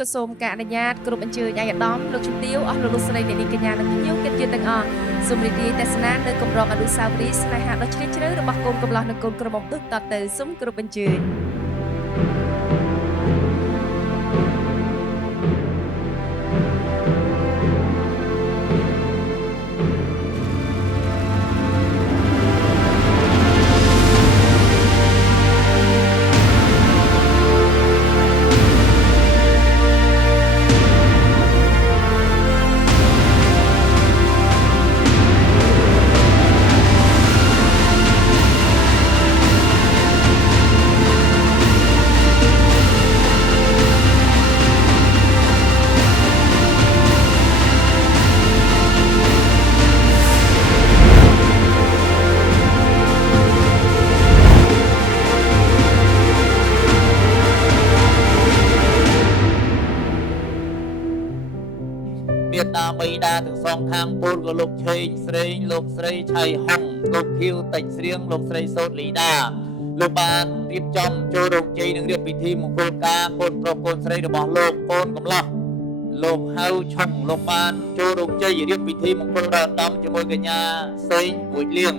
ក៏សូមការអនុញ្ញាតគ្រប់អញ្ជើញអាយដាមលោកជំទាវអស់លោកស្រីអ្នកនាងកញ្ញានិងភ្ញៀវកិត្តិយសទាំងអស់សូមរីករាយទស្សនានៅគម្រោងអនុស្សាវរីយ៍ស្នេហាដ៏ជ្រាលជ្រៅរបស់កូនកំលោះនិងកូនក្រមុំដូចតទៅសូមគ្រប់អញ្ជើញមេតាបៃតាទាំងសងខាងពូលក៏លោកឆេងស្រីលោកស្រីឆៃហុងលោកភៀវតិចស្រៀងលោកស្រីសោតលីដាលោកបានរៀបចំចូលរោងជ័យនឹងរៀបពិធីមង្គលការកូនប្រុសកូនស្រីរបស់លោកកូនកំឡោះលោកហៅឆុងលោកបានចូលរោងជ័យរៀបពិធីមង្គលរដំជាមួយកញ្ញាសេងួយលៀង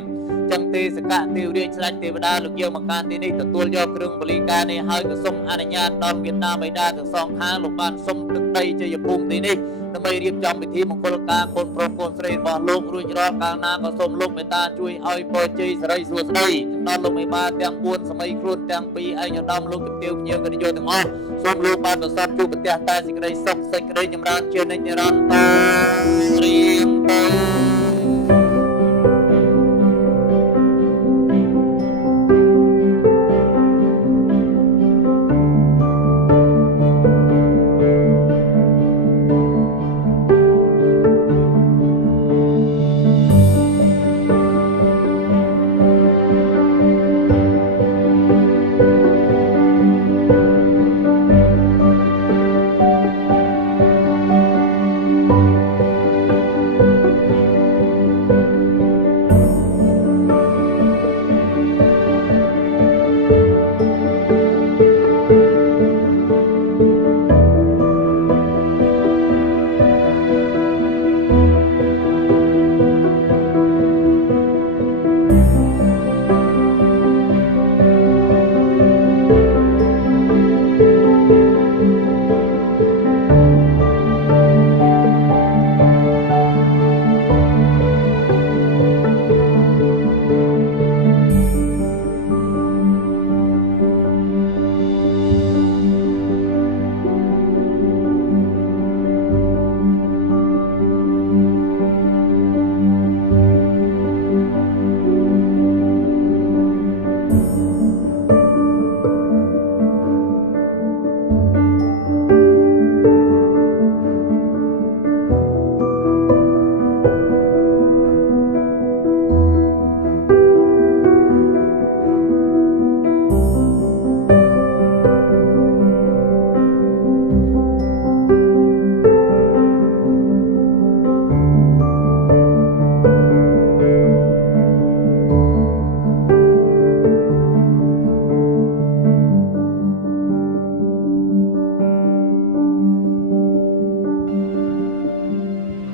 ចឹងទេសកៈទេវរាជស្ដេចទេវតាលោកយកមកការទីនេះទទួលយកគ្រឿងបលីការនេះហើយក៏សូមអនុញ្ញាតដល់មេតាបៃតាទាំងសងខាងលោកបានសូមទឹកដីជ័យភូមិទីនេះដើម្បីរៀបចំពិធីមង្គលការកូនប្រុសកូនស្រីរបស់លោករួចរាល់កាលណាក៏សូមលោកមេត្តាជួយឲ្យពរជ័យសិរីសួស្តីដល់លោកមេបាទាំង4សម័យខ្លួនទាំងពីរឯកឧត្តមលោកជំទាវភ្ញៀវកិត្តិយសទាំងអស់សូមលោកបានប្រសពជួបប្រទះតែសេចក្តីសុខសេចក្តីចម្រើនជានិច្ចនិរន្តរ៍រៀងទៅ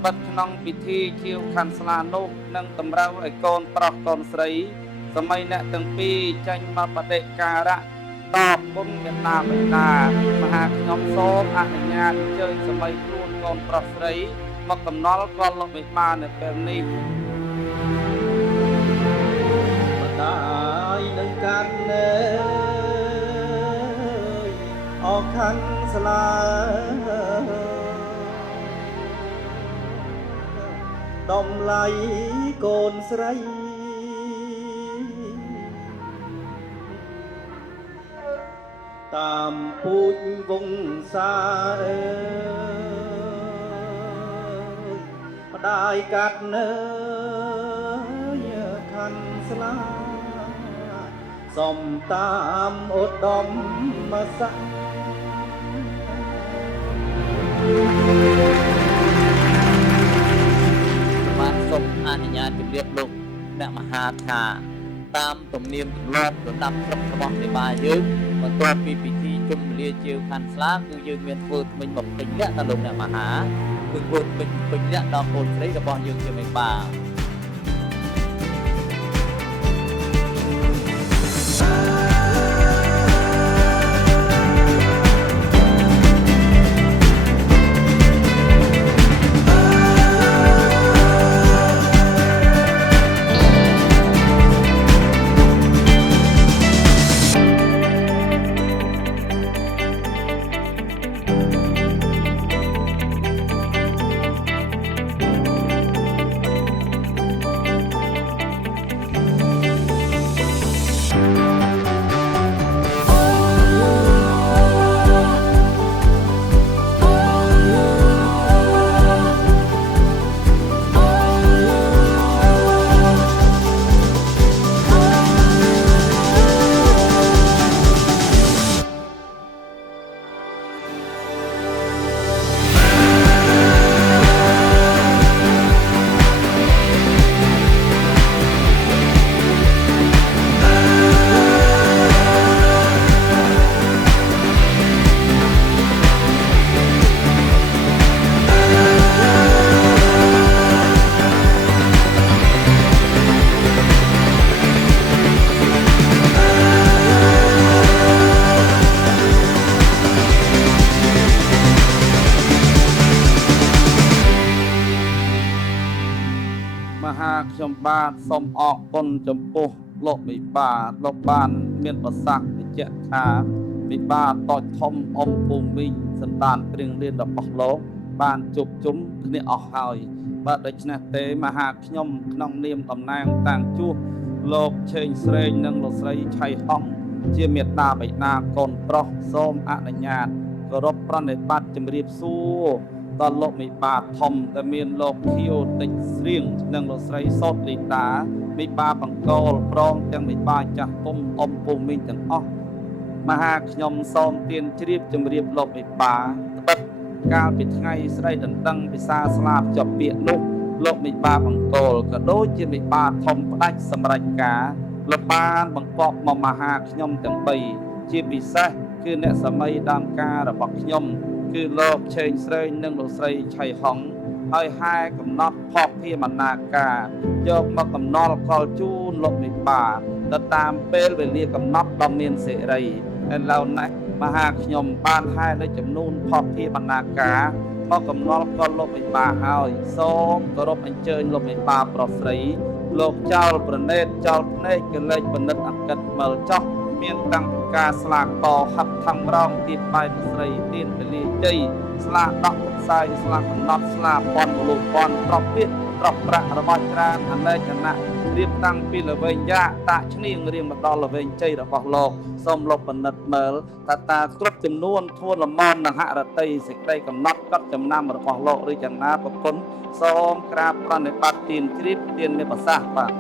បាត់ក្នុងពិធីជាវខាន់ស្លានោះនឹងតម្រូវឲ្យកូនប្រុសកូនស្រីសម័យអ្នកទាំងពីរចាញ់មកបដិការៈតបគុណមេត្តាបិតាមហាខ្ញុំសូមអនុញ្ញាតអញ្ជើញសម័យខ្លួនកូនប្រុសស្រីមកកំណល់កលលោកមេបានៅពេលនេះម្ដាយនឹងកាន់ណែអរខាន់ស្លាដំឡៃកូនស្រីតាមពូជវង្សាអើយម្ដាយកាត់នៅខាន់ស្លាសំតាមឧត្តមស័ក្តិបានសូមអនុញ្ញាតជម្រាបលោកអ្នកមហាថាតាមទំនៀមទម្លាប់ប្រដាប់ស្រុករបស់មេបាយើងបន្ទាប់ពីពិធី គុណលាជាវខាន់ស្លាគឺយើងមានធ្វើមិញមកពេញលក្ខណៈលោកអ្នកមហាគឺធ្វើពេញលក្ខណៈកូនស្រីរបស់យើងជាមេបាខ្ញុំបាទសូមអរគុណចំពោះលោកមេបាលោកបានមានប្រសាសន៍បញ្ជាក់ថាមេបាតូចធំអ៊ំពូមីងសន្តានព្រៀងរៀនរបស់លោកបានជួបជុំគ្នាអស់ហើយបាទដូច្នេះទេមហាខ្ញុំក្នុងនាមតំណាងតាំងជួសលោកឆេងស្រេងនិងលោកស្រីឆៃហងជាមេត្តាបិតាកូនប្រុសសូមអនុញ្ញាតគោរពប្រណិប័តជំរាបសួរដល់លោកមេបាធំដែលមានលោកខៀវតិចស្រៀងនិងលោកស្រីសតលីតាមេបាបង្កលព្រមទាំងមេបាចាស់ពុំអ៊ំពូមីងទាំងអស់មហាខ្ញុំសូមទានជ្រាបជំរាបលោកមេបាត្បិតកាលពីថ្ងៃស្រីដណ្ដឹងពិសាស្លាប់ជាប់ពាក្យនោះលោកមេបាបង្កលក៏ដូចជាមេបាធំផ្ដាច់សម្រេចការលោកបានបង្កប់មកមហាខ្ញុំទាំង3ជាពិសេសគឺអ្នកសម័យដើមការរបស់ខ្ញុំគឺលោកឆេងស្រេងនិងលោកស្រីឆៃហងហើយហែកំណត់ផកភាមនាការយកមកកំណល់កលជូនលោកមេបាទៅតាមពេលវេលាកំណត់ដ៏មានសេរីហើយឡូវនេះមហាខ្ញុំបានហែនៅចំនួនផកភាមនាការមកកំណល់កលលោកមេបាហើយសូមគោរពអញ្ជើញលោកមេបាប្រុសស្រីលោកចោលប្រណេតចោលភ្នែកកលេចបណ្ឌិតអង្កិតមើលចោះមានតាំងពីការស្លាកបហាប់ថងរងទៀតបាយស្រីទៀនពលាជ័យស្លាកដកផ្សាយស្លាកកំណត់ស្លាកប៉ុនមលុបប៉ុនប្រប់ទៀតប្រប់ប្រាក់របស់ច្រើនអនេកគណៈរៀបតាំងពីល្វែងយ៉ាតាឈ្នៀងរៀងមកដល់ល្វែងជ័យរបស់លោកសូមលោកបណ្ឌិតមើលតាគ្រប់ចំនួនធួនលមននិងហរតីសេចក្តីកំណត់កត់ចំណាំរបស់លោកឬចំណាប្រគុណសូមក្រាបប្រណិប័តទានជ្រាបទានមេប្រសាសន៍បាទ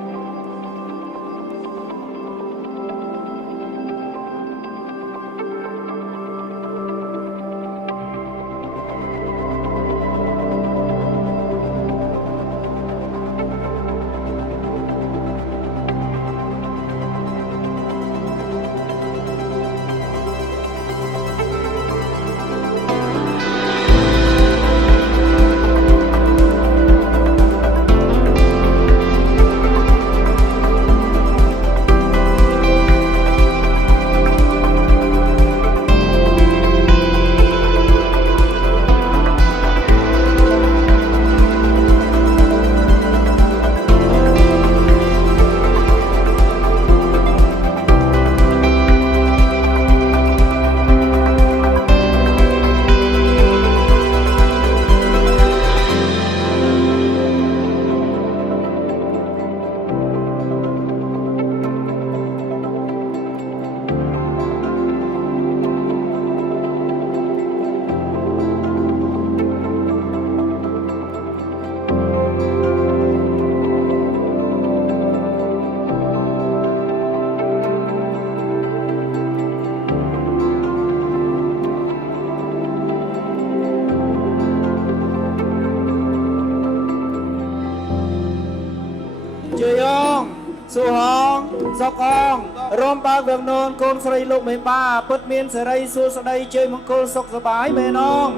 Chị ơi, Su Hồng, Sao con រំបើកវងននកូនស្រីលោកមេបាពិតមានសេរីសួស្តីជ័យមង្គលសុខសប្បាយមែនអង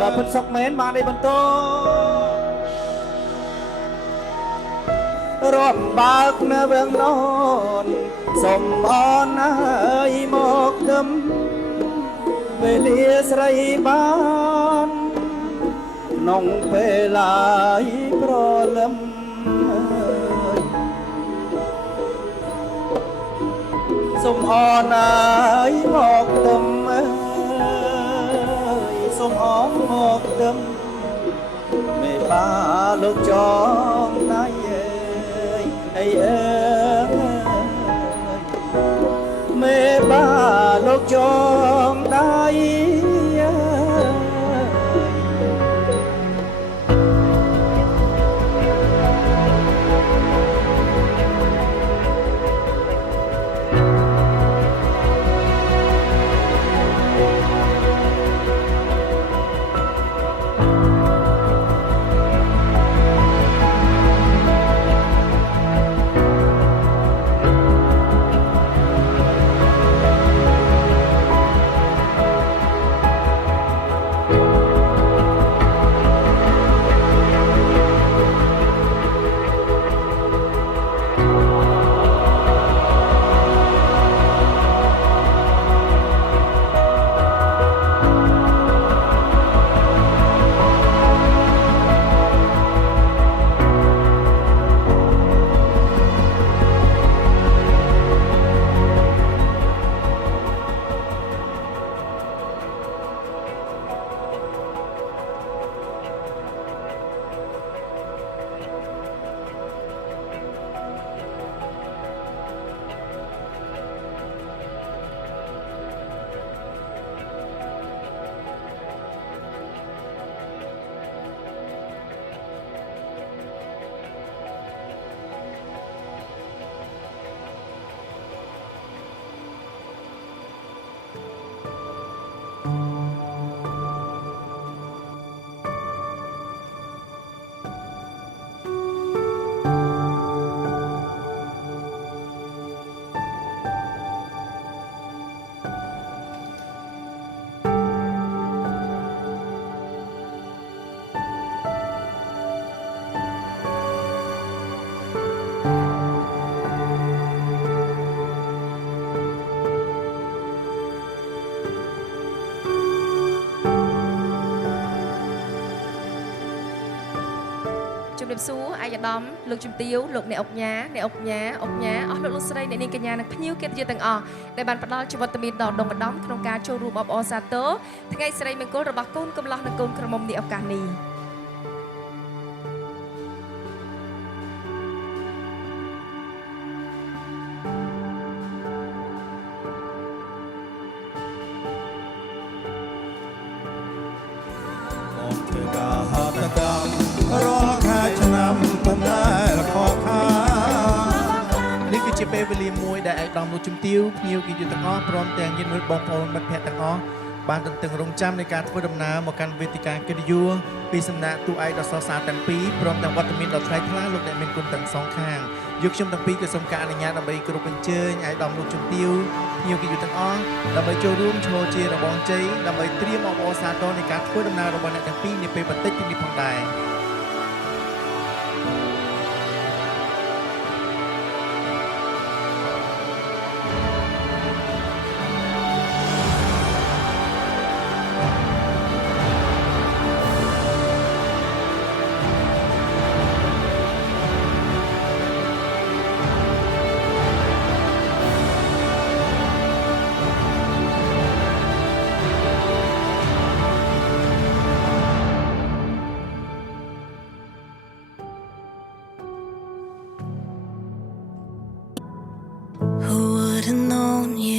បើពិតសុខមែនបានឯបន្តរំបើកនៅវងននសុំអនអើយមកទឹមវេលាស្រីបានក្នុងពេលឡាយប្រលឹមសុំអនអើយមកទឹមអើយសុំអនមកទឹមមេបាលោកចងណៃអើយអើយមេបាលោកចងដៃជំរាបសួរអាយដាមលោកជំទាវលោកអ្នកអុកញ៉ាអុកញ៉ាអស់លោកស្រីអ្នកនាងកញ្ញានិងភ្ញៀវកិត្តិយសទាំងអស់ដែលបានផ្ដល់ជីវិតមានដល់ដងម្ដំក្នុងការចូលរួមអបអរសាទរថ្ងៃសិរីមង្គលរបស់កូនកំលោះនិងកូនក្រមុំនេះឱកាសនេះពេលវេលាមួយដែលឯកឧត្តមលោកជំទាវភ្ញៀវកិត្តិយសទាំងអស់ព្រមទាំងញាតិមិត្តបងប្អូនមិត្តភ័ក្តិទាំងអស់បានទន្ទឹងរង់ចាំនៃការធ្វើដំណើរមកកាន់វេទិកាកិត្តិយសពីសំណាក់ទូឯកដ៏ស្រស់ស្អាតទាំងពីរព្រមទាំងវត្តមានដ៏ថ្លៃថ្លាលោកអ្នកមានគុណទាំងសងខាងយកខ្ញុំទាំងពីរក៏សូមការអនុញ្ញាតដើម្បីគោរពអញ្ជើញឯកឧត្តមលោកជំទាវភ្ញៀវកិត្តិយសទាំងអស់ដើម្បីចូលរួមឈរជារបងជ័យដើម្បីត្រៀមអបអរសាទរនៃការធ្វើដំណើររបស់អ្នកទាំងពីរនាពេលបន្តិចទីនេះផងដែរ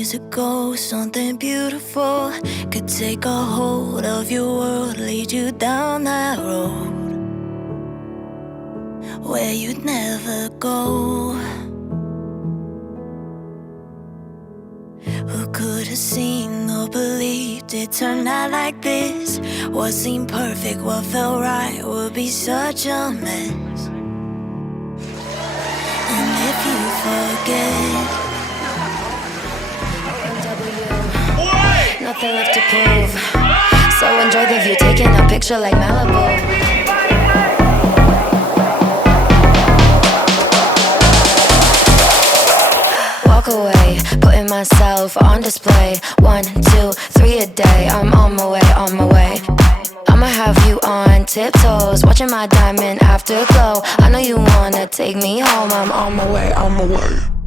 years ago, something beautiful could take a hold of your world, lead you down that road where you'd never go. Who could have seen or believed it turned out like this? What seemed perfect, what felt right would be such a mess. And if you forget Nothing left to prove. So enjoy the view, taking a picture like Malibu. Walk away, putting myself on display. 1, 2, 3 a day. I'm on my way, on my way. I'ma have you on tiptoes, watching my diamond afterglow. I know you wanna take me home. I'm on my way, on my way.